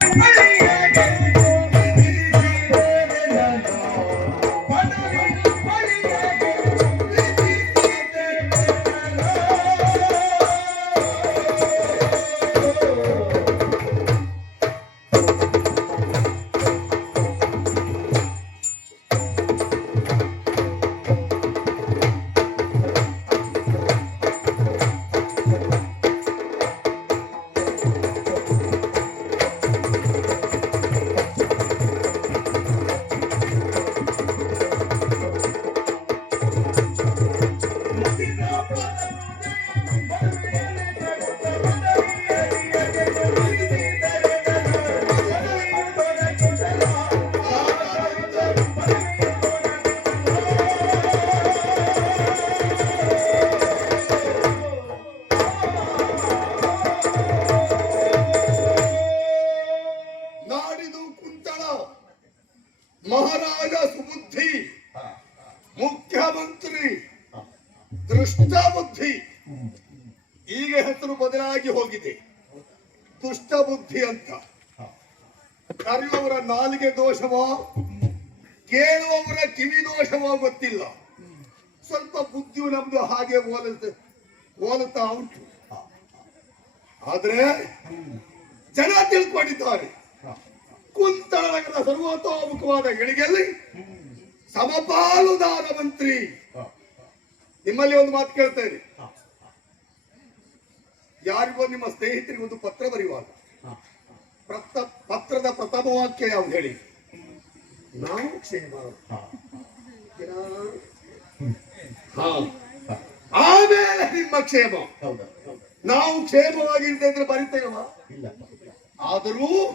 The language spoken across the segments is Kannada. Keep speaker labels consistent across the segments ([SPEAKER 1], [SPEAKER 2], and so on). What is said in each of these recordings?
[SPEAKER 1] ನಾಡಿದು ಕೇಳುವವರ ಕಿವಿ ದೋಷವೋ ಗೊತ್ತಿಲ್ಲ. ಸ್ವಲ್ಪ ಬುದ್ಧಿಯು ನಮ್ದು ಹಾಗೆ ಹೋಲುತ್ತೆ, ಹೋಲುತ್ತಾ ಉಂಟು. ಆದ್ರೆ ಜನ ತಿಳ್ಕೊಂಡಿದ್ದಾರೆ. ಕುಂತಳ ನಗರ ಸರ್ವತೋಮುಖವಾದ ಗಳಿಗೆಯಲ್ಲಿ ಸಮಪಾಲುದಾರ ಮಂತ್ರಿ ನಿಮ್ಮಲ್ಲಿ ಒಂದು ಮಾತು ಇರಿ ಯಾರಿಗೋ ನಿಮ್ಮ ಸ್ನೇಹಿತರಿಗೆ ಒಂದು ಪತ್ರ ಬರೆಯುವಾಗ ಪತ್ರದ ಪ್ರಥಮ ವಾಕ್ಯ ಯಾವ್ದು ಹೇಳಿ? ನಾವು ಕ್ಷೇಮ. ಹಾ. ಆಮೇಲೆ ನಿಮ್ಮ ಕ್ಷೇಮ. ನಾವು ಕ್ಷೇಮವಾಗಿರ್ತೇವೆ ಬರಿತೇವ ಆದರೂ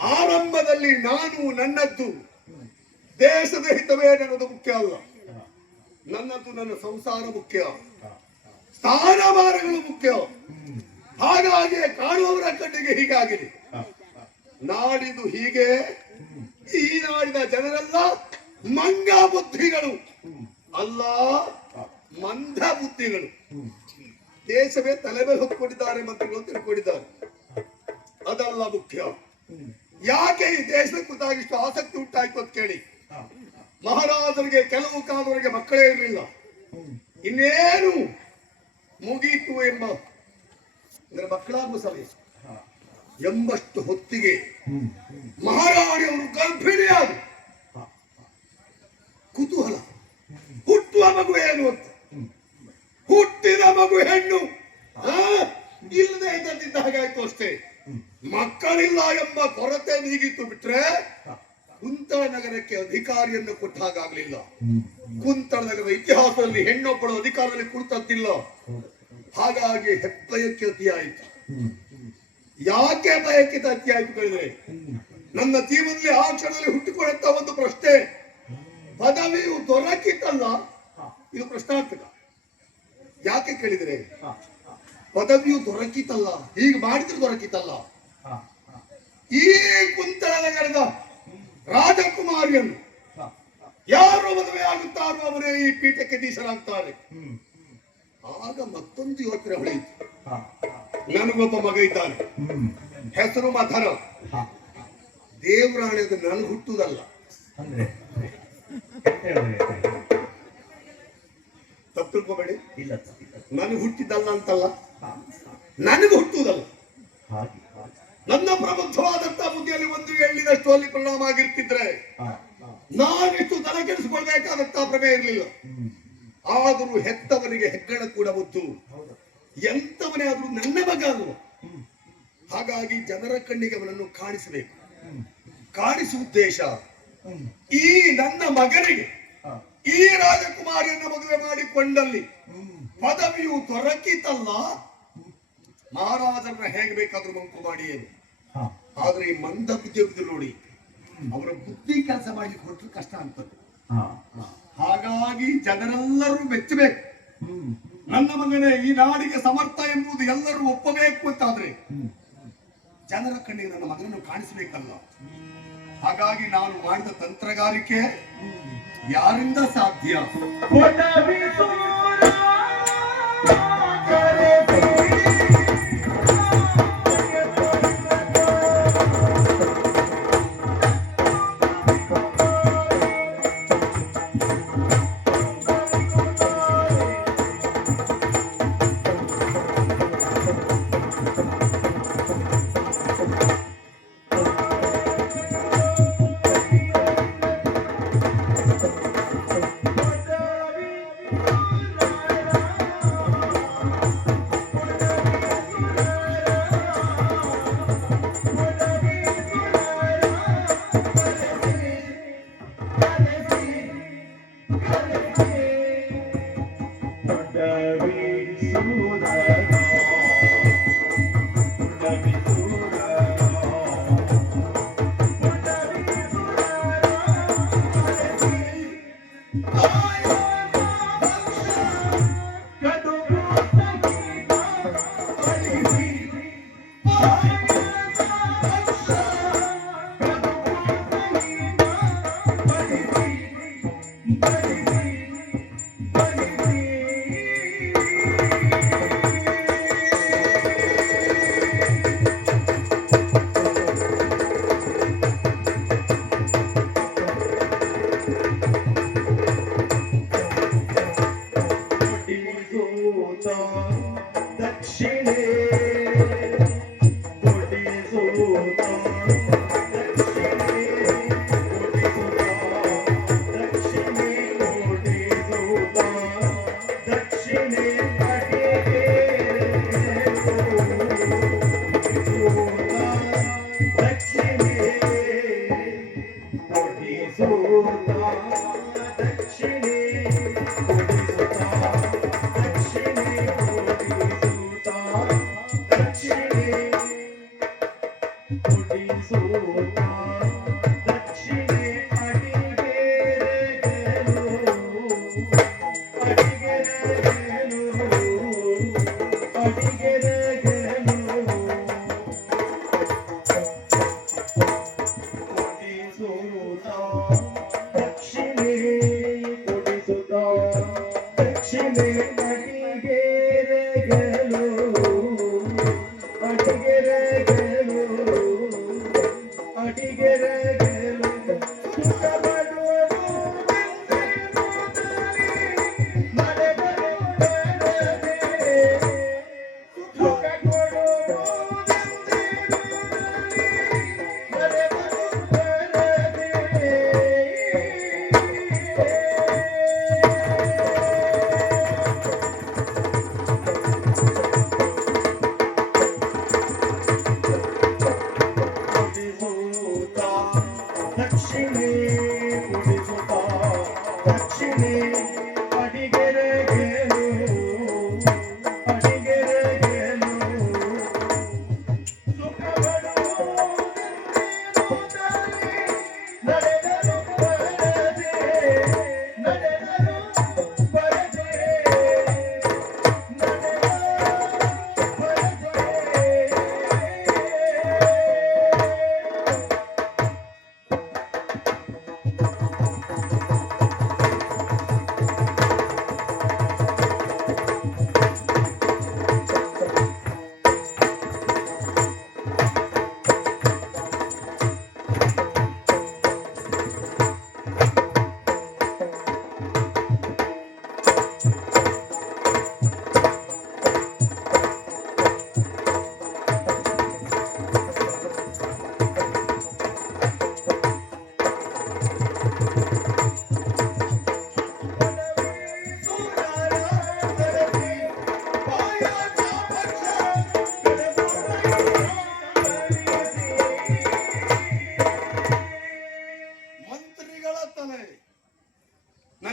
[SPEAKER 1] ಆರಂಭದಲ್ಲಿ ನಾನು ನನ್ನದ್ದು ದೇಶದ ಹಿತವೇ ನನ್ನದು ಮುಖ್ಯ ಅಲ್ಲ. ನನ್ನದು ನನ್ನ ಸಂಸಾರ ಮುಖ್ಯ. ಸ್ಥಾನಮಾನಗಳು ಮುಖ್ಯ. ಹಾಗಾಗಿ ಕಾಣುವವರ ಕಣ್ಣಿಗೆ ಹೀಗಾಗಿದೆ. ನಾಡಿದು ಹೀಗೆ ಈ ನಾಡಿನ ಜನರೆಲ್ಲ ಮಂಗ ಬುದ್ಧಿಗಳು. ಅಲ್ಲ, ಮಂದ ಬುದ್ಧಿಗಳು. ದೇಶವೇ ತಲೆ ಮೇಲೆ ಹೊತ್ಕೊಂಡಿದ್ದಾರೆ ಮಂತ್ರಿಗಳು ತಿಳ್ಕೊಂಡಿದ್ದಾರೆ. ಅದಲ್ಲ ಮುಖ್ಯ. ಯಾಕೆ ಈ ದೇಶದ ಕುರಿತಾಗಿ ಆಸಕ್ತಿ ಉಂಟಾಯ್ತು ಅಂತ ಕೇಳಿ. ಮಹಾರಾಜರಿಗೆ ಕೆಲವು ಕಾಲವರೆಗೆ ಮಕ್ಕಳೇ ಇರಲಿಲ್ಲ. ಇನ್ನೇನು ಮುಗೀತು ಎಂಬ ಇದರ ಮಕ್ಕಳಾಗುವ ಸಮಯ. ಎಂಬಷ್ಟು ಹೊತ್ತಿಗೆ ಮಹಾರಾಣಿಯವರು ಗರ್ಭಿಣಿಯಾದ ಕುತೂಹಲ. ಹುಟ್ಟುವ ಮಗು ಏನು ಅಂತ. ಹುಟ್ಟಿದ ಮಗು ಹೆಣ್ಣು. ಇಲ್ಲದೆ ಇದ್ದದ್ದಿದ್ದ ಹಾಗಾಯ್ತು ಅಷ್ಟೇ. ಮಕ್ಕಳಿಲ್ಲ ಎಂಬ ಕೊರತೆ ನೀಗಿತ್ತು ಬಿಟ್ರೆ ಕುಂತಳ ನಗರಕ್ಕೆ ಅಧಿಕಾರಿಯನ್ನು ಕೊಟ್ಟ ಹಾಗಾಗ್ಲಿಲ್ಲ. ಕುಂತಳ ನಗರದ ಇತಿಹಾಸದಲ್ಲಿ ಹೆಣ್ಣೊಬ್ಬಳು ಅಧಿಕಾರದಲ್ಲಿ ಕುಳಿತದ್ದಿಲ್ಲ. ಹಾಗಾಗಿ ಹೆಪ್ಪಯಕ್ಕೆ ಅತಿಯಾಯಿತು. ಯಾಕೆ ಬಯಕೆ ಆಯ್ತು ಕೇಳಿದ್ರೆ ನನ್ನ ಜೀವನದಲ್ಲಿ ಆ ಕ್ಷಣದಲ್ಲಿ ಹುಟ್ಟಿಕೊಳ್ಳುತ್ತ ಒಂದು ಪ್ರಶ್ನೆ. ಪದವಿಯು ದೊರಕಿತಲ್ಲ? ಇದು ಪ್ರಶ್ನಾರ್ಥಕ. ಯಾಕೆ ಕೇಳಿದ್ರೆ? ಪದವಿಯು ದೊರಕಿತಲ್ಲ. ಹೀಗೆ ಮಾಡಿದ್ರೆ ದೊರಕಿತಲ್ಲ. ಈ ಕುಂತಳ ನಗರದ ರಾಜಕುಮಾರಿಯನ್ನು ಯಾರು ಮದುವೆ ಆಗುತ್ತಾರೋ ಅವರೇ ಈ ಪೀಠಕ್ಕೆ ದೀಸರಾಗ್ತಾರೆ ಆಗ ಮತ್ತೊಂದು ಯೋಚನೆ ಹೊಳೆಯಿತು. ನನಗೊಬ್ಬ ಮಗ ಇದ್ದಾನೆ. ಹೆಸರು ಮಥನ ದೇವರಾಣೆದು ನನಗೆ ಹುಟ್ಟುದಲ್ಲ.
[SPEAKER 2] ಅಂದ್ರೆ
[SPEAKER 1] ತಪ್ಪು ತಿಳ್ಕೋಬೇಡಿ.
[SPEAKER 2] ಇಲ್ಲ
[SPEAKER 1] ನನಗೆ ಹುಟ್ಟಿದ್ದಲ್ಲ ಅಂತಲ್ಲ. ನನಗೆ ಹುಟ್ಟುವುದಲ್ಲ. ನನ್ನ ಪ್ರಬುದ್ಧವಾದಂತ ಬುದ್ಧಿಯಲ್ಲಿ ಒಂದು ಎಳ್ಳಿನಷ್ಟು ಅಲ್ಲಿ ಪರಿಣಾಮ ಆಗಿರ್ತಿದ್ರೆ. ನಾನಿಷ್ಟು ತಲೆ ಕೆಡಿಸಿಕೊಳ್ಬೇಕಾದಂತ ಪ್ರಮೇಯ ಇರಲಿಲ್ಲ ಆದರೂ ಹೆತ್ತವನಿಗೆ ಹೆಗ್ಗಣ ಕೂಡ ಮುದ್ದು
[SPEAKER 2] ಹೌದು.
[SPEAKER 1] ಆದರೂ ನನ್ನ ಮಗ
[SPEAKER 2] ಅದು.
[SPEAKER 1] ಹಾಗಾಗಿ ಜನರ ಕಣ್ಣಿಗೆ ಅವನನ್ನು ಕಾಣಿಸಬೇಕು. ಕಾಣಿಸುವ ಉದ್ದೇಶ. ಈ ನನ್ನ ಮಗನಿಗೆ. ಈ ರಾಜಕುಮಾರಿಯನ್ನು ಮದುವೆ ಮಾಡಿಕೊಂಡಲ್ಲಿ. ಪದವಿಯು ದೊರಕಿತಲ್ಲ ಮಹಾರಾಜರನ್ನ ಹೇಗೆ ಬೇಕಾದ್ರೂ ಮಂಕು ಮಾಡಿ ಏನು. ಆದ್ರೆ ಈ ಮಂದ ಬುದ್ಧಿ ನೋಡಿ ಅವರ ಬುದ್ಧಿ ಕೆಲಸ ಮಾಡಿ ಹೊರಟು ಕಷ್ಟ
[SPEAKER 2] ಅಂತ.
[SPEAKER 1] ಹಾಗಾಗಿ ಜನರೆಲ್ಲರೂ ಮೆಚ್ಚಬೇಕು. ನನ್ನ ಮಗನೇ, ಈ ನಾಡಿಗೆ ಸಮರ್ಥ ಎಂಬುದು ಎಲ್ಲರೂ ಒಪ್ಪಬೇಕು ಅಂತಾದ್ರೆ ಜನರ ಕಣ್ಣಿಗೆ ನನ್ನ ಮಗನನ್ನು ಕಾಣಿಸಬೇಕಲ್ಲ. ಹಾಗಾಗಿ ನಾನು ಮಾಡಿದ ತಂತ್ರಗಾರಿಕೆ ಯಾರಿಂದ ಸಾಧ್ಯ?
[SPEAKER 2] Bye. ದಕ್ಷಿಣೆ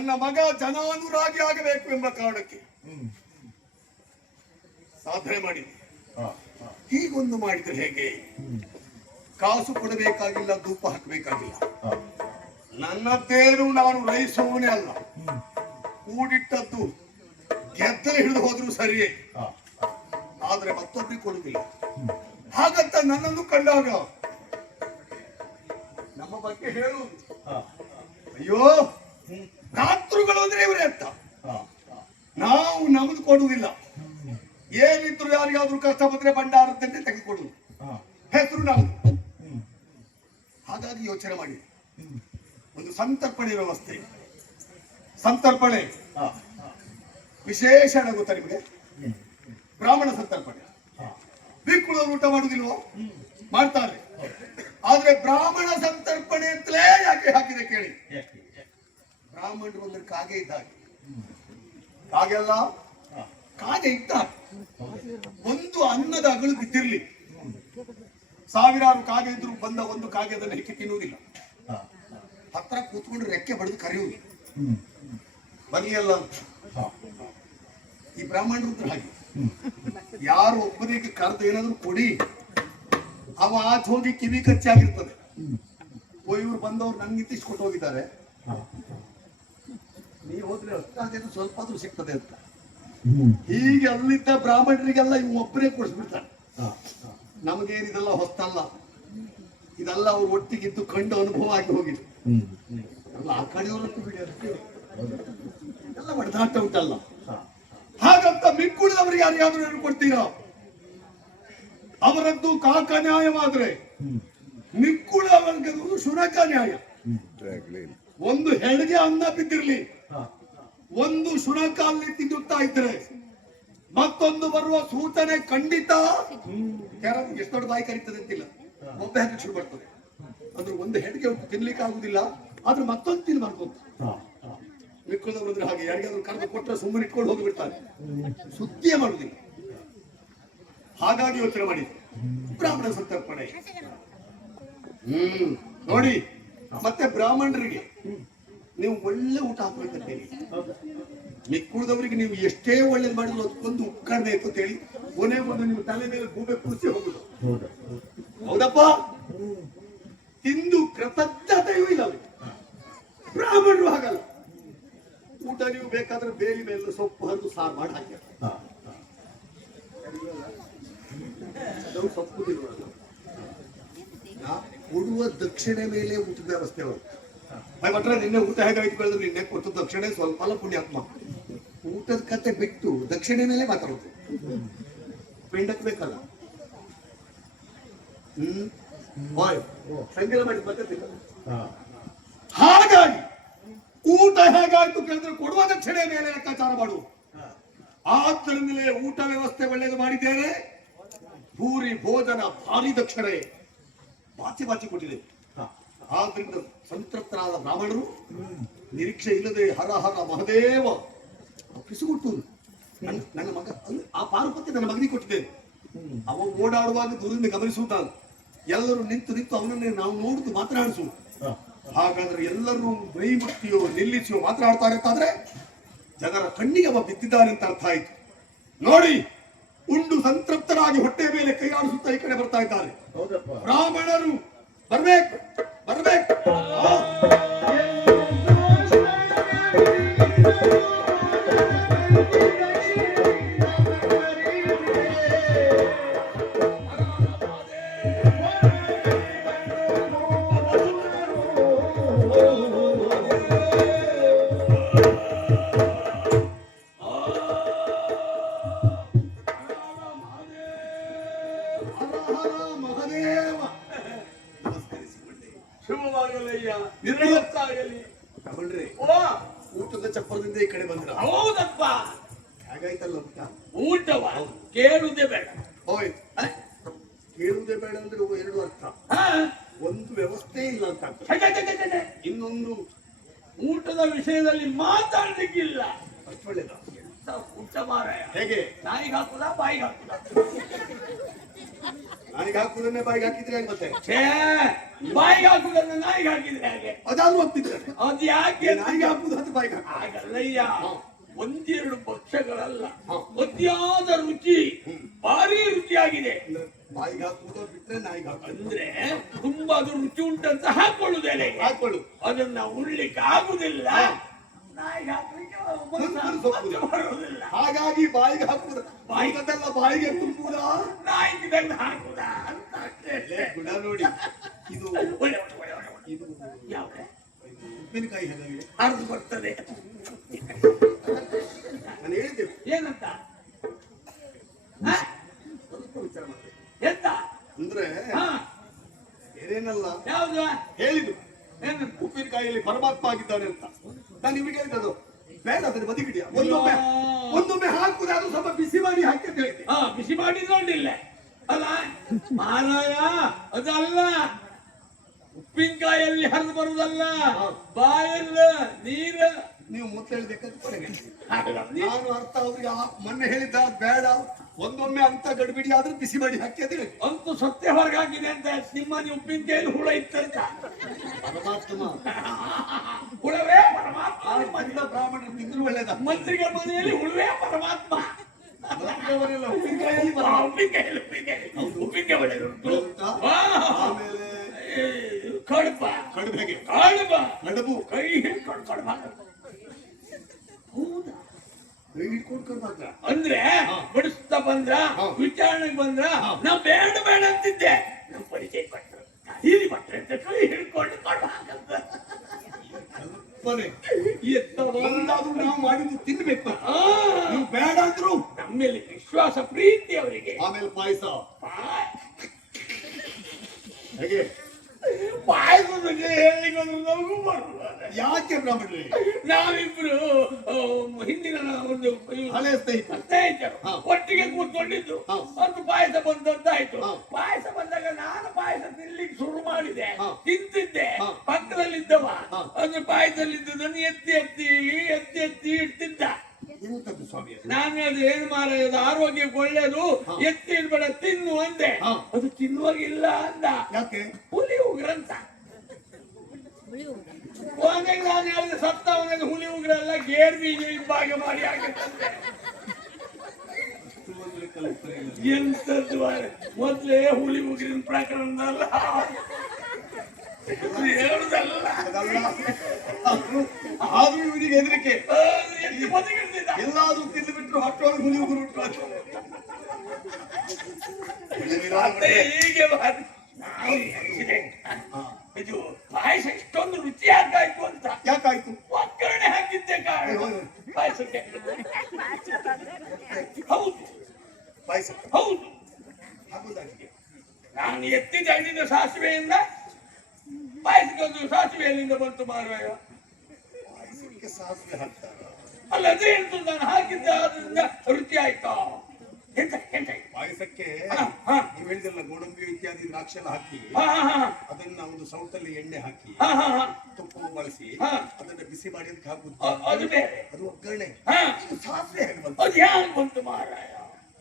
[SPEAKER 1] ನನ್ನ ಮಗ ಜನಾನುರಾಗಿ ಆಗಬೇಕು ಎಂಬ ಕಾರಣಕ್ಕೆ. ಸಾಧನೆ ಮಾಡಿದೆ ಹೀಗೊಂದು ಮಾಡಿದ್ರೆ ಹೇಗೆ? ಕಾಸು ಕೊಡಬೇಕಾಗಿಲ್ಲ ಧೂಪ ಹಾಕಬೇಕಾಗಿಲ್ಲ. ನನ್ನದ್ದೇನು ನಾನು ರೈಸುವವನೇ ಅಲ್ಲ. ಕೂಡಿಟ್ಟದ್ದು ಗೆದ್ದರೆ ಹಿಡಿದು ಹೋದ್ರು ಸರಿಯೇ. ಆದ್ರೆ ಮತ್ತೊಬ್ಬರಿಗೆ ಕೊಡುದಿಲ್ಲ ಹಾಗಂತ ನನ್ನನ್ನು ಕಂಡಾಗ ನಮ್ಮ ಬಗ್ಗೆ ಹೇಳುವುದು ಅಯ್ಯೋ ದಾತೃಗಳು ಅಂದ್ರೆ ಇವರೇ ಅಂತ. ನಾವು ನಮ್ದು ಕೊಡುವುದಿಲ್ಲ. ಏನಿದ್ರು ಯಾರಿಗಾದ್ರೂ ಕಷ್ಟ ಬಂದ್ರೆ ಭಂಡಾರದಂತೆ ತೆಗೆದುಕೊಡುವುದು. ಹೆಸರು ನಾವು ಹಾಗಾಗಿ ಯೋಚನೆ ಮಾಡಿ. ಒಂದು ಸಂತರ್ಪಣೆ ವ್ಯವಸ್ಥೆ. ಸಂತರ್ಪಣೆ. ವಿಶೇಷ ಗೊತ್ತಾ ನಿಮಗೆ? ಬ್ರಾಹ್ಮಣ ಸಂತರ್ಪಣೆ. ಭಿಕ್ಕುಳವರು ಊಟ ಮಾಡುದಿಲ್ವೋ ಮಾಡ್ತಾರೆ. ಆದ್ರೆ ಬ್ರಾಹ್ಮಣ ಸಂತರ್ಪಣೆ ಅಂತಲೇ ಯಾಕೆ ಹಾಕಿದೆ ಕೇಳಿ? ಬ್ರಾಹ್ಮಣರು ಅಂದ್ರೆ ಕಾಗೆ ಇದ್ದ ಹಾಗೆ ಕಾಗೆ ಇದ್ದ ಒಂದು ಅನ್ನದ ಅಗಳು ಬಿದ್ದಿರ್ಲಿ. ಸಾವಿರಾರು ಕಾಗೆ ಇದ್ರು ಬಂದ ಒಂದು ಕಾಗೆ ಅದನ್ನು ಹೆಕ್ಕಿ ತಿನ್ನುವುದಿಲ್ಲ. ಹತ್ರ ಕೂತ್ಕೊಂಡು ರೆಕ್ಕೆ ಬಡಿದು ಕರೆಯುವುದು. ಬನ್ನಿ ಅಲ್ಲ ಅಂತ. ಈ ಬ್ರಾಹ್ಮಣರು ಅಂದ್ರೆ ಹಾಗೆ. ಯಾರು ಒಬ್ಬರಿಗೆ ಕರೆದು ಏನಾದ್ರು ಕೊಡಿ. ಅವ ಆತ ಹೋಗಿ ಕಿವಿ ಕಚ್ಚಾಗಿರ್ತದೆ. ಓ, ಇವ್ರು ಬಂದವ್ರು ನಂಗೆ ಇತ್ತಿಸ್ಕೊಟ್ಟು ಹೋಗಿದ್ದಾರೆ. ಹೋದ್ರೆ ಅಂತ ಸ್ವಲ್ಪ ಆದ್ರೂ ಸಿಗ್ತದೆ ಅಂತ. ಹೀಗೆ ಅಲ್ಲಿದ್ದ ಬ್ರಾಹ್ಮಣರಿಗೆಲ್ಲ ಇವ್ ಒಬ್ಬರೇ ಕೊಡಿಸ್ಬಿಡ್ತಾರೆ ನಮಗೇನಿದೆಲ್ಲ ಹೊತ್ತಲ್ಲ ಇದೆಲ್ಲ ಅವ್ರು ಒಟ್ಟಿಗಿದ್ದು ಕಂಡು ಅನುಭವ ಆಗಿ ಹೋಗಿದೆ. ಆ ಕಡೆಯವರದ್ದು ಬಿಡಿ ಎಲ್ಲ ಹೊಡೆದಾಟ ಉಂಟಲ್ಲ. ಹಾಗಂತ ಮಿಕ್ಕುಳಿದವರಿಗೆ ಯಾರಿಗಾದ್ರೂ ಏನು ಕೊಡ್ತೀರಾ? ಅವರದ್ದು ಕಾಕ ನ್ಯಾಯವಾದ್ರೆ. ಮಿಕ್ಕುಳವರಿಗೆ ಶುನಕ ನ್ಯಾಯ. ಒಂದು ಹೆಣಗೆ ಅನ್ನ ಬಿದ್ದಿರ್ಲಿ. ಒಂದು ಶುನಕ ಅಲ್ಲಿ ತಿನ್ನುತ್ತಾ ಇದ್ರೆ ಮತ್ತೊಂದು ಬರುವ ಸೂಚನೆ ಖಂಡಿತ ಎಷ್ಟು ದೊಡ್ಡ ಬಾಯಿ ಕರೀತದೆ ಅಂತಿಲ್ಲ. ಒಬ್ಬ ಹೆಣ್ಣು ಶುರು ಬರ್ತದೆ ಅಂದ್ರೆ ಒಂದು ಉಪ್ಪು ತಿನ್ಲಿಕ್ಕೆ ಆಗುದಿಲ್ಲ. ಆದ್ರೆ ಮತ್ತೊಂದು
[SPEAKER 2] ತಿನ್ ಬರ್ಬೋದು.
[SPEAKER 1] ಮಿಕ್ಕುಳದವರು ಹಾಗೆ, ಯಾರಿಗಾದ್ರೂ ಕರೆದು ಕೊಟ್ಟರೆ ಸುಮ್ಮನೆ ಇಟ್ಕೊಂಡು ಹೋಗಿಬಿಡ್ತಾರೆ ಸುದ್ದಿಯೇ ಮಾಡುದಿಲ್ಲ. ಹಾಗಾಗಿ ಯೋಚನೆ ಮಾಡಿ. ಬ್ರಾಹ್ಮಣ ಸಂತರ್ಪಣೆ. ಹ್ಮ್, ನೋಡಿ, ಮತ್ತೆ ಬ್ರಾಹ್ಮಣರಿಗೆ ನೀವು ಒಳ್ಳೆ ಊಟ ಹಾಕ್ಬೇಕಂತ ಹೇಳಿ
[SPEAKER 2] ಹೌದಾ?
[SPEAKER 1] ಮಿಕ್ಕುಳಿದವರಿಗೆ ನೀವು ಎಷ್ಟೇ ಒಳ್ಳೇದು ಮಾಡಿದ್ರು ಅದಕ್ಕೊಂದು ಉಕ್ಕಾಡ್ಬೇಕು ಅಂತ ಹೇಳಿ, ಕೊನೆ ಒಂದು ನೀವು ತಲೆ ಮೇಲೆ ಗೂಬೆ ಕುಡಿಸಿ ಹೋಗುದು
[SPEAKER 2] ಹೌದಾ?
[SPEAKER 1] ಹೌದಪ್ಪ ತಿಂದು ಕೃತಜ್ಞತೆಯೂ ಇಲ್ಲ. ಬ್ರಾಹ್ಮಣರು ಹಾಗಲ್ಲ ಊಟ ನೀವು ಬೇಕಾದ್ರೆ ಬೇಲಿ ಮೇಲೆ ಸೊಪ್ಪು ಹರಿದು ಸಾರು ಮಾಡಿ ಹಾಕಿ. ನಾವು ಸೊಪ್ಪು ತಿನ್ನೋಣ ನಾ ಕೊಡುವ ದಕ್ಷಿಣೆ ಮೇಲೆ ಊಟದ ವ್ಯವಸ್ಥೆ ಅವರು ಭಟ್ರೆ ನಿನ್ನೆ ಊಟ ಹೇಗಾಯ್ತು ಕೇಳಿದ್ರೆ ನಿನ್ನೆ ಕೊಟ್ಟು ದಕ್ಷಿಣೆ ಸ್ವಲ್ಪ ಅಲ್ಲ ಪುಣ್ಯಾತ್ಮ. ಊಟದ ಕತೆ ಬಿಟ್ಟು ದಕ್ಷಿಣೆ ಮೇಲೆ ಮಾತಾಡೋದು. ಪಿಂಡಕ್ ಬೇಕಲ್ಲ. ಹ್ಮ್? ಬಾಯ್. ಮಾಡಿ. ಹಾಗಾಗಿ ಊಟ ಹೇಗಾಯ್ತು ಕೇಳಿದ್ರೆ ಕೊಡುವ ದಕ್ಷಿಣೆ ಮೇಲೆ ಲೆಕ್ಕಾಚಾರ ಮಾಡು. ಆದ್ದರಿಂದಲೇ ಊಟ ವ್ಯವಸ್ಥೆ ಒಳ್ಳೇದು ಮಾಡಿದ್ದೇನೆ. ಭೂರಿ ಭೋಜನ ಭಾರಿ ದಕ್ಷಿಣೆ. ಬಾಚಿ ಬಾಚಿ ಕೊಟ್ಟಿದೆ. ಆದ್ರಿಂದ ಸಂತೃಪ್ತರಾದ ಬ್ರಾಹ್ಮಣರು ನಿರೀಕ್ಷೆ ಇಲ್ಲದೆ ಹರ ಹರ ಮಹದೇವ ಪಿಸುಗುಟ್ಟು. ನನ್ನ ನನ್ನ ಮಗ ಆ ಪಾರುಪತ್ಯ ನನ್ನ ಮಗನಿಗೆ ಕೊಟ್ಟಿದ್ದೇನೆ. ಅವ ಓಡಾಡುವಾಗ ದೂರದಿಂದ ಗಮನಿಸುತ್ತಾನೆ ಎಲ್ಲರೂ ನಿಂತು ನಿಂತು ಅವನನ್ನೇ ನಾವು ನೋಡುದು ಮಾತನಾಡಿಸು. ಹಾಗಾದ್ರೆ ಎಲ್ಲರೂ ಮೈ ಮುಟ್ಟಿಯೋ ನಿಲ್ಲಿಸಿಯೋ ಮಾತನಾಡ್ತಾರೆ ಅಂತಾದ್ರೆ ಜನರ ಕಣ್ಣಿಗೆ ಅವ ಬಿದ್ದಿದ್ದಾನೆ ಅಂತ ಅರ್ಥ ಆಯ್ತು. ನೋಡಿ ಉಂಡು ಸಂತೃಪ್ತರಾಗಿ ಹೊಟ್ಟೆ ಮೇಲೆ ಕೈಯಾಡಿಸುತ್ತಾ ಈ ಕಡೆ ಬರ್ತಾ ಇದ್ದಾರೆ. ಬ್ರಾಹ್ಮಣರು ಬರ್ಬೇಕು. ಬರ್ಬೇಕು.
[SPEAKER 3] ಕೇಳುವುದೇ ಬೇಡ.
[SPEAKER 1] ಹೋಯ್ತು ಕೇಳುವುದೇ ಬೇಡ ಅಂದ್ರೆ ಎರಡು ಅರ್ಥ.
[SPEAKER 3] ಹಾ?
[SPEAKER 1] ಒಂದು ವ್ಯವಸ್ಥೆ ಇಲ್ಲ ಅಂತ. ಇನ್ನೊಂದು
[SPEAKER 3] ಊಟದ ವಿಷಯದಲ್ಲಿ ಮಾತಾಡ್ಲಿಕ್ಕಿಲ್ಲ.
[SPEAKER 1] ಅಷ್ಟು ಒಳ್ಳೇದ.
[SPEAKER 3] ಊಟ ಮಾರಾಯ.
[SPEAKER 1] ಹೇಗೆ?
[SPEAKER 3] ನಾಯಿಗೆ ಹಾಕುದ ಬಾಯಿಗೆ ಹಾಕುದ?
[SPEAKER 1] ನಾಯಿಗೆ ಹಾಕುದನ್ನೇ ಬಾಯಿಗೆ ಹಾಕಿದ್ರೆ ಹೇಗೆ ಮತ್ತೆ
[SPEAKER 3] ಛೇ ಬಾಯಿಗೆ ಹಾಕುದನ್ನ ನಾಯಿಗೆ ಹಾಕಿದ್ರೆ ಹಾಗೆ?
[SPEAKER 1] ಅದಾದ್ರೂ ಹೋಗ್ತಿದ್ರೆ
[SPEAKER 3] ಅದು ಯಾಕೆ
[SPEAKER 1] ನಾಯಿಗೆ ಹಾಕುದು ಅದು ಬಾಯಿಗೆ ಹಾಕ
[SPEAKER 3] ಹಾಗಲ್ಲಯ್ಯ ಒಂದೆರಡು
[SPEAKER 1] ಪಕ್ಷಗಳಲ್ಲ.
[SPEAKER 3] ಅತಿಯಾದ ರುಚಿ ಭಾರಿ ರುಚಿಯಾಗಿದೆ.
[SPEAKER 1] ಅಂದ್ರೆ
[SPEAKER 3] ತುಂಬಾ ಅದು ರುಚಿ ಉಂಟಂತ ಹಾಕೊಳ್ಳುವುದೇ
[SPEAKER 1] ಹಾಕೊಳ್ಳು.
[SPEAKER 3] ಅದನ್ನ ಉಳ್ಳಿಕ್ಕೆ ಆಗುದಿಲ್ಲ.
[SPEAKER 1] ಹಾಗಾಗಿ ಬಾಯಿಗೆ ಹಾಕುದ ಬಾಯಿಗದೆಲ್ಲ ಬಾಯಿಗೆ ತುಂಬುದ?
[SPEAKER 3] ನಾಯಿಗೆ ತೆಗೆದು ಹಾಕುದ ಅಂತ ಅಷ್ಟೇ.
[SPEAKER 1] ಗುಣ ನೋಡಿ. ಇದು
[SPEAKER 3] ಒಳ್ಳೆ.
[SPEAKER 1] ಇದು
[SPEAKER 3] ಯಾವ
[SPEAKER 1] ಉಪ್ಪಿನಕಾಯಿ
[SPEAKER 3] ಹರಿದು ಬರ್ತದೆ.
[SPEAKER 1] ನಾನು ಹೇಳಿದ್ದೆ
[SPEAKER 3] ಏನಂತ?
[SPEAKER 1] ಸ್ವಲ್ಪ ವಿಚಾರ ಮಾಡ್ಬೇಕು.
[SPEAKER 3] ಎಂತ?
[SPEAKER 1] ಅಂದ್ರೆ
[SPEAKER 3] ಹಾ.
[SPEAKER 1] ಬೇರೇನಲ್ಲ
[SPEAKER 3] ಯಾವ್ದು? ಏನಂತ?
[SPEAKER 1] ಉಪ್ಪಿನಕಾಯಿಯಲ್ಲಿ ಪರಮಾತ್ಮ ಆಗಿದ್ದಾನೆ ಅಂತ. ನಾನು ನಿಮಗೆ ಹೇಳಿದ್ದು ಬೇಡ ಅದನ್ನ ಬದಿಗಿಡಿಯ ಒಂದೊಮ್ಮೆ ಒಂದೊಮ್ಮೆ ಹಾಕುದ ಅದು ಸ್ವಲ್ಪ ಬಿಸಿ ಮಾಡಿ ಹಾಕಿ ಅಂತ ಹೇಳಿದ್ದೆ.
[SPEAKER 3] ಹಾ ಬಿಸಿ ಮಾಡಿ ನೋಡಿಲ್ಲ ಅಲ್ಲ ಮಾರಾಯ ಅದಲ್ಲ. ಉಪ್ಪಿನಕಾಯಲ್ಲಿ ಹರಿದು ಬರುವುದಲ್ಲ. ಬಾಯಲ್ಲ ನೀರ
[SPEAKER 1] ನೀವು
[SPEAKER 3] ಮೊತ್ತ ಹೇಳ್ಬೇಕಂತ
[SPEAKER 1] ನಾನು ಅರ್ಥ ಅವ್ರಿಗೆ ಮೊನ್ನೆ ಹೇಳಿದ್ದ ಬೇಡ ಒಂದೊಮ್ಮೆ ಅಂತ ಗಡಿಬಿಡಿ ಆದ್ರೂ ಬಿಸಿ ಮಾಡಿ ಹಾಕಿ ಅಂತ
[SPEAKER 3] ಸತ್ಯ ಹೊರಗಾಗಿದೆ ಅಂತ ಅಂತ ನೀವು ಉಪ್ಪಿನಕಾಯಲ್ಲಿ ಹುಳ ಇತ್ತಂತ
[SPEAKER 1] ಪರಮಾತ್ಮ.
[SPEAKER 3] ಹುಳವೇ ಪರಮಾತ್ಮ.
[SPEAKER 1] ಬ್ರಾಹ್ಮಣರು ತಿಂದ್ರು ಒಳ್ಳೇದ?
[SPEAKER 3] ಮಂತ್ರಿಗಳ ಮನೆಯಲ್ಲಿ ಹುಳವೇ ಪರಮಾತ್ಮ.
[SPEAKER 1] ಬರ
[SPEAKER 3] ಉಪ್ಪಿನಕಾಯಿ
[SPEAKER 1] ಆಮೇಲೆ
[SPEAKER 3] ಕಡುಬ.
[SPEAKER 1] ಕಡುಬೆಗೆ.
[SPEAKER 3] ಕಡುಬ.
[SPEAKER 1] ಕಡುಬು.
[SPEAKER 3] ಕೈ ಕಡುಬ ಹೌದಾ
[SPEAKER 1] ಕೈ ಹಿಡ್ಕೊಂಡು ಕರ್ಮಾತ್ರ
[SPEAKER 3] ಅಂದ್ರೆ ಬಡಿಸ್ತಾ ಬಂದ್ರ
[SPEAKER 1] ವಿಚಾರಣೆ
[SPEAKER 3] ವಿಚಾರಣೆಗೆ ಬಂದ್ರ ನಾ ಬೇಡ ಬೇಡ ಅಂತಿದ್ದೆ. ನಮ್ ಪರಿಚಯ ಪಟ್ರು. ಇಲ್ಲಿ ಪಟ್ರೆ ಅಂತ ಕೈ ಹಿಡ್ಕೊಂಡು ಹಾಕಂತ
[SPEAKER 1] ನಾವು ಮಾಡಿದ್ದು ತಿನ್ಬೇಕು. ಬೇಡ ಅಂದ್ರು.
[SPEAKER 3] ನಮ್ಮೇಲೆ ವಿಶ್ವಾಸ ಪ್ರೀತಿ ಅವರಿಗೆ.
[SPEAKER 1] ಆಮೇಲೆ ಪಾಯಸ
[SPEAKER 3] ಪಾ-
[SPEAKER 1] ಹೇಗೆ
[SPEAKER 3] ಪಾಯಸದ ಬಗ್ಗೆ ಹೇಳಿಕ್ಕೆ ಹೋದ್ರೆ ನಮಗೂ ಬರಲ್ಲ
[SPEAKER 1] ಯಾಕೆ ಬ್ರಾಹ್ಮಣರೇ
[SPEAKER 3] ನಾವಿಬ್ರು ಆ, ಹಿಂದಿನ ಒಂದು
[SPEAKER 1] ಹಳೆ ಸ್ನೇಹಿತ
[SPEAKER 3] ಸ್ನೇಹಿತರು
[SPEAKER 1] ಹಾ.
[SPEAKER 3] ಒಟ್ಟಿಗೆ ಕೂತ್ಕೊಂಡಿದ್ದು
[SPEAKER 1] ಹಾ.
[SPEAKER 3] ಒಂದು ಪಾಯಸ ಬಂದಂತಾಯ್ತು
[SPEAKER 1] ಹಾ.
[SPEAKER 3] ಪಾಯಸ ಬಂದಾಗ ನಾನು ಪಾಯಸ ತಿನ್ಲಿಕ್ಕೆ ಶುರು ಮಾಡಿದೆ
[SPEAKER 1] ಹಾ.
[SPEAKER 3] ತಿಂತಿದ್ದೆ
[SPEAKER 1] ಹಾ.
[SPEAKER 3] ಪಕ್ಕದಲ್ಲಿದ್ದವ
[SPEAKER 1] ಹಾ.
[SPEAKER 3] ಒಂದು ಪಾಯಸದಲ್ಲಿದ್ದದನ್ನು ಎತ್ತಿ ಎತ್ತಿ ಎತ್ತಿ ಎತ್ತಿ ಇಡ್ತಿದ್ದ
[SPEAKER 1] ಎಂತದ್ದು ಸ್ವಾಮಿ ಅದು?
[SPEAKER 3] ನಾನು ಹೇಳಿದೆ ಏನು ಮಾರಾಯದ ಆರೋಗ್ಯಕ್ಕೆ ಒಳ್ಳೇದು. ಎತ್ತಿ ಇಡ್ಬೇಡ ತಿನ್ನು ಅಂದೆ
[SPEAKER 1] ಹಾ.
[SPEAKER 3] ಅದು ತಿನ್ನುವಾಗಿಲ್ಲ ಅಂದ
[SPEAKER 1] ಯಾಕೆ
[SPEAKER 3] ಹುಲಿ ಉಗ್ರಂತ ಕೊನೆಗೆ ನಾನು ಹೇಳಿದೆ ಸತ್ತವನಿಗೆ ಹುಲಿ ಉಗ್ರಲ್ಲ ಗೇರ್ ಬೀಜ ಇಬ್ಬಾಗ ಮಾಡಿ ಹಾಕಿರ್ತಂತೆ ಎಂತದ್ದು ಮಾರ್ರೆ. ಮೊದ್ಲೇ ಹುಲಿ ಉಗ್ರಿನ ಪ್ರಕರಣದಲ್ಲ ಇದು ಹೇಳುದಲ್ಲ.
[SPEAKER 1] ಆದ್ರೂ- ಇವನಿಗೆ ಹೆದರಿಕೆ. ಎಲ್ಲಾದ್ರೂ ತಿಂದು ಬಿಟ್ಟರು ಹಟ್ಟೋಳು ಹುಲಿ ಉಗುರು
[SPEAKER 3] ಹೀಗೆ ಮಾಡಿ ನಾವು ಎಷ್ಟಿದೆ?
[SPEAKER 1] ಹಾ.
[SPEAKER 3] ಇದು ಪಾಯಸ ಇಷ್ಟೊಂದು ರುಚಿಯಾಗಾಯ್ತು ಅಂತ
[SPEAKER 1] ಯಾಕಾಯ್ತು
[SPEAKER 3] ಒಗ್ಗರಣೆ ಹಾಕಿದ್ದೆ ಕಾರಣ ಪಾಯಸಕ್ಕೆ ಹೌದು
[SPEAKER 1] ಪಾಯಸ
[SPEAKER 3] ಹೌದು
[SPEAKER 1] ಆಗುದಾಗಿದೆ
[SPEAKER 3] ನಾನು ಎತ್ತಿ ತೆಗೆದಿದ್ದ ಸಾಸಿವೆಯಿಂದ ಪಾಯಸಕ್ಕೆ ಒಂದು ಸಾಸಿವೆ ಎಲ್ಲಿಂದ ಬಂತು ಮಾರಾಯ
[SPEAKER 1] ಪಾಯಸಕ್ಕೆ ಸಾಸಿವೆ ಹಾಕ್ತಾರ
[SPEAKER 3] ಅಲ್ಲ ಅದೇ ಹೇಳ್ತು ನಾನು ಹಾಕಿದ್ದ ಆದ್ರಿಂದ ರುಚಿ ಆಯ್ತಾ ಎಂತ ಎಂತ
[SPEAKER 1] ಪಾಯಸಕ್ಕೆ
[SPEAKER 3] ಹಾ, ಹಾ.
[SPEAKER 1] ನೀವು ಹೇಳಿದಲ್ಲ ಗೋಡಂಬಿ ಇತ್ಯಾದಿ ದ್ರಾಕ್ಷಿ ಎಲ್ಲ ಹಾಕಿ
[SPEAKER 3] ಹಾ ಹಾ ಹಾ
[SPEAKER 1] ಅದನ್ನ ಒಂದು ಸೌಟಲ್ಲಿ ಎಣ್ಣೆ ಹಾಕಿ
[SPEAKER 3] ಹಾ ಹಾ ಹಾ
[SPEAKER 1] ತುಪ್ಪ ಬಳಸಿ
[SPEAKER 3] ಹಾ.
[SPEAKER 1] ಅದನ್ನ ಬಿಸಿ ಮಾಡಿ ಅದಕ್ಕೆ ಹಾಕುದು
[SPEAKER 3] ಅ- ಅದು ಬೇರೆ
[SPEAKER 1] ಅದು ಒಗ್ಗರಣೆ
[SPEAKER 3] ಹಾ
[SPEAKER 1] ಇದು ಸಾಸಿವೆ ಹೇಗೆ ಬಂತು
[SPEAKER 3] ಮಾರಾಯ.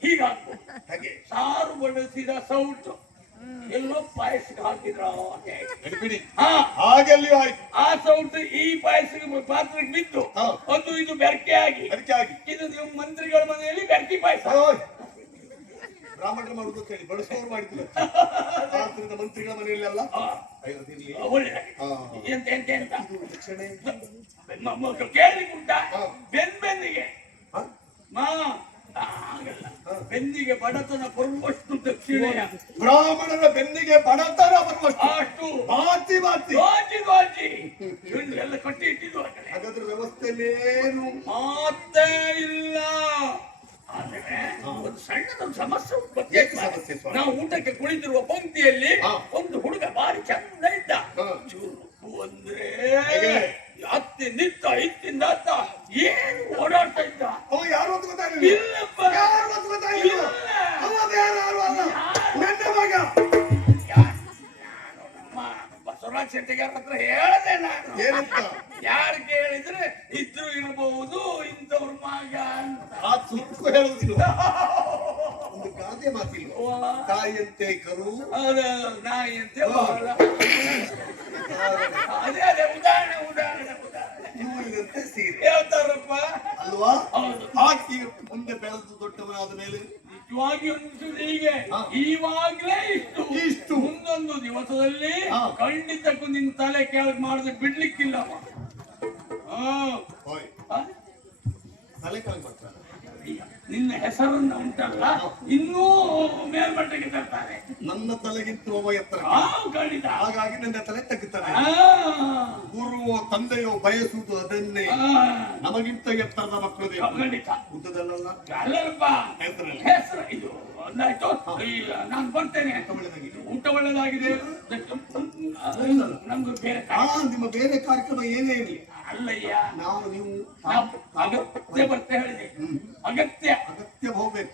[SPEAKER 3] ಹೀಗಾಗ್ಬೋದು.
[SPEAKER 1] ಹಾಗೆ
[SPEAKER 3] ಸಾರು ಬಡಿಸಿದ ಸೌಟು. ಎಲ್ಲೋ ಪಾಯಸಕ್ಕೆ ಹಾಕಿದ್ರ
[SPEAKER 1] ಬಿಡಿ.
[SPEAKER 3] ಹಾ.
[SPEAKER 1] ಹಾಗೆಲ್ಲಿಯೂ ಆಯ್ತು.
[SPEAKER 3] ಆ ಸೌಟು ಈ ಪಾಯಸಕ್ಕೆ ಪಾತ್ರಕ್ಕೆ ಬಿದ್ದು. ಒಂದು ಇದು ಬೆರಕೆ ಆಗಿ.
[SPEAKER 1] ಆಗಿ.
[SPEAKER 3] ಇದು ನಿಮ್ಮ ಮಂತ್ರಿಗಳ ಮನೆಯಲ್ಲಿ ಬೆರಕೆ ಪಾಯಸ!
[SPEAKER 1] ಬ್ರಾಹ್ಮಣರು ಮಾಡುದು ಕೇಳಿ ಹೇಳಿ ಬಡಿಸೋರು ಮಾಡಿದ್ರು. ಮಂತ್ರಿಗಳ ಮನೆಯಲ್ಲೆಲ್ಲ. ಅಲ್ಲ.
[SPEAKER 3] ಎಂತ ಎಂತ ಎಂತ? ಮ- ಉಂಟಾ ಬೆನ್ ಬೆನ್ನಿಗೆ ಹಾಗಲ್ಲ ಬೆನ್ನಿಗೆ ಬಡತನ ಬರುವಷ್ಟು ದಕ್ಷಿಣೆಯ.
[SPEAKER 1] ಬ್ರಾಹ್ಮಣರ ಬೆನ್ನಿಗೆ ಬಡತನ ಬರುವಷ್ಟು.
[SPEAKER 3] ಅಷ್ಟು.
[SPEAKER 1] ಬಾತಿ ಬಾತಿ
[SPEAKER 3] ಬಾಚಿ ಬಾಚಿ. ಎಲ್ಲ ಕಟ್ಟಿ ಇಟ್ಟಿದ್ದು
[SPEAKER 1] ಹಾಗಾದ್ರ ವ್ಯವಸ್ಥೆಯಲ್ಲಿ ಏನು?
[SPEAKER 3] ಮಾತೇ ಇಲ್ಲ. ಆದ್ರೆ ಒಂದು ಸಣ್ಣದೊಂದು ಸಮಸ್ಯೆ ಉತ್ಪತ್ತಿ
[SPEAKER 1] ಸಮಸ್ಯೆ
[SPEAKER 3] ನಾವು ಊಟಕ್ಕೆ ಕುಳಿತಿರುವ ಪಂಕ್ತಿಯಲ್ಲಿ
[SPEAKER 1] ತಾಯಿಯಂತೆ ಕರು
[SPEAKER 3] ನಾಯಿ ಅಂತ. ಅದೇ ಅದೇ ಉದಾಹರಣೆ ಉದಾಹರಣೆ
[SPEAKER 1] ಇವಳಿದಂತೆ ಸೀರೆ
[SPEAKER 3] ಹೇಳ್ತಾರಪ್ಪ
[SPEAKER 1] ಅಲ್ವಾ
[SPEAKER 3] ಹೌದು.
[SPEAKER 1] ಹಾಕಿ ಮುಂದೆ ಬೆಳೆದು ದೊಡ್ಡವನಾದ ಮೇಲೆ
[SPEAKER 3] ನಿಜವಾಗಿ ಅನಿಸುದು ಹೀಗೆ
[SPEAKER 1] ಹಾ.
[SPEAKER 3] ಇಷ್ಟು
[SPEAKER 1] ಇಷ್ಟು.
[SPEAKER 3] ಮುಂದೊಂದು ದಿವಸದಲ್ಲಿ. ಖಂಡಿತಕ್ಕೂ ನಿನ್ ತಲೆ ಕೆಳಗೆ ಮಾಡದೆ ಬಿಡ್ಲಿಕ್ಕಿಲ್ಲ?
[SPEAKER 1] ತಲೆ ಕೆಳಗೆ ಬರ್ತಾನೆ
[SPEAKER 3] ನಿನ್ನ ಹೆಸರನ್ನ ಉಂಟಲ್ಲ ಇನ್ನೂ ಮೇಲ್ಮಟ್ಟಕ್ಕೆ ತರ್ತಾರೆ.
[SPEAKER 1] ನನ್ನ ತಲೆಗಿಂತ ಒಬ್ಬ ಎತ್ತರ.
[SPEAKER 3] ಆ ಖಂಡಿತ
[SPEAKER 1] ಹಾಗಾಗಿ ನನ್ನ ತಲೆ ತೆಗಿತಾರೆ
[SPEAKER 3] ಆ,
[SPEAKER 1] ಗುರುವೋ ತಂದೆಯೋ ಬಯಸುವುದು ಅದನ್ನೇ. ನಮಗಿಂತ ಎತ್ತರದ ಮಕ್ಕಳು
[SPEAKER 3] ಖಂಡಿತ.
[SPEAKER 1] ಉದ್ದದಲ್ಲ
[SPEAKER 3] ಅಲ್ಲಪ್ಪ. ಹೆಸರು ಇದು ಒಂದಾಯ್ತು. ಈಗ ನಾನು ಬರ್ತೇನೆ. ಊಟ ಒಳ್ಳೆದಾಗಿದೆ. ನಮ್ಗೆ ಬೇರೆ.
[SPEAKER 1] ನಿಮ್ಮ ಬೇರೆ ಕಾರ್ಯಕ್ರಮ ಏನೇ ಇರಲಿ.
[SPEAKER 3] ಅಲ್ಲಯ್ಯ.
[SPEAKER 1] ನಾವು ನೀವು
[SPEAKER 3] ಅಗತ್ಯ ಹೇಳಿದೆ
[SPEAKER 1] ಹ್ಮ್.
[SPEAKER 3] ಅಗತ್ಯ
[SPEAKER 1] ಅಗತ್ಯ ಹೋಗ್ಬೇಕು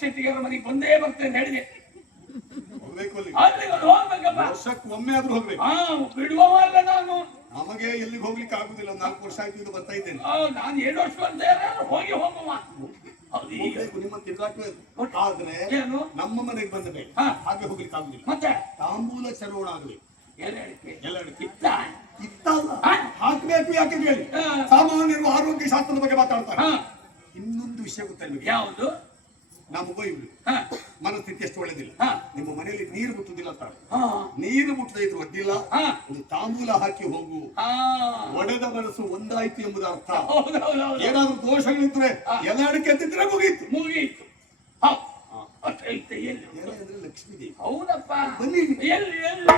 [SPEAKER 3] ನಮ್ಮ ಹರಿಶೆಟ್ಟಿಗರ ಮನೆಗೆ ಬಂದೇ ಬರ್ತೇನೆ ಹೇಳಿದೆ
[SPEAKER 1] ಅಲ್ಲಿ.
[SPEAKER 3] ಅಲ್ಲಿಗೆ ಹೋಗ್ಬೇಕಪ್ಪ.
[SPEAKER 1] ವರ್ಷಕ್ಕೆ ಒಮ್ಮೆ ಆದ್ರೂ ಹೋಗ್ಬೇಕು.
[SPEAKER 3] ಹಾ ಬಿಡುವವಲ್ಲ ನಾನು.
[SPEAKER 1] ನಮಗೆ ಎಲ್ಲಿಗೆ ಹೋಗ್ಲಿಕ್ಕೆ ಆಗುದಿಲ್ಲ ನಾಲ್ಕು ವರ್ಷ ಆಯ್ತು ಇದು ಬರ್ತಾ ಇದ್ದೇನೆ.
[SPEAKER 3] ನಾನು ಏಳು ವರ್ಷ ಯಾರು ಹೋಗಿ ಹೋಗುವ.
[SPEAKER 1] ನಿಮ್ಮ ತಿರುಗಾಟ ಆದ್ರೆ ನಮ್ಮ ಮನೆಗೆ ಬಂದ ಮೇಲೆ. ಹಾಗೆ ಹೋಗ್ಲಿಕ್ಕೆ ಆಗುದಿಲ್ಲ.
[SPEAKER 3] ಮತ್ತೆ?
[SPEAKER 1] ತಾಂಬೂಲ ಚರೋಣ ಆಗ್ಬೇಕು. ಹಾಕ್ಬೇಕು ಯಾಕೆ ಹೇಳಿ. ಸಾಮಾನ್ಯರು ಆರೋಗ್ಯ ಶಾಸ್ತ್ರದ ಬಗ್ಗೆ ಮಾತಾಡ್ತಾರೆ. ಇನ್ನೊಂದು ವಿಷಯ ಗೊತ್ತಾ ನಿಮಗೆ?
[SPEAKER 3] ಯಾವುದು?
[SPEAKER 1] ನಮ್ಮ ಇವ್ರು.
[SPEAKER 3] ಹಾ.
[SPEAKER 1] ಮನಸ್ಥಿತಿ ಅಷ್ಟು ಒಳ್ಳೆದಿಲ್ಲ. ನಿಮ್ಮ ಮನೆಯಲ್ಲಿ ನೀರು ಮುಟ್ಟುದಿಲ್ಲ ಅಂತ. ನೀರು ಮುಟ್ಟದೆ ಇದ್ರು
[SPEAKER 3] ಒದ್ದಿಲ್ಲ.
[SPEAKER 1] ಒಂದು ತಾಂಬೂಲ ಹಾಕಿ ಹೋಗು. ಒಡೆದ ಮನಸ್ಸು ಒಂದಾಯ್ತು ಎಂಬುದು ಅರ್ಥ. ಏನಾದ್ರು ದೋಷಗಳಿದ್ರೆ. ಎಲ್ಲ ಅಡಿಕೆ ಅಂತಿದ್ರೆ ಮುಗೀತು.
[SPEAKER 3] ಮುಗೀತು.
[SPEAKER 1] ಲಕ್ಷ್ಮೀ ದೇವಿ.
[SPEAKER 3] ಹೌದಪ್ಪ.
[SPEAKER 1] ಬನ್ನಿ.
[SPEAKER 3] ಎಲ್ಲಿ ಎಲ್ಲಿ.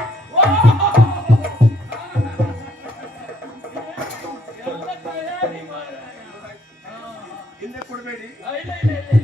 [SPEAKER 1] ಹಿಂದೆ ಕೊಡಬೇಡಿ.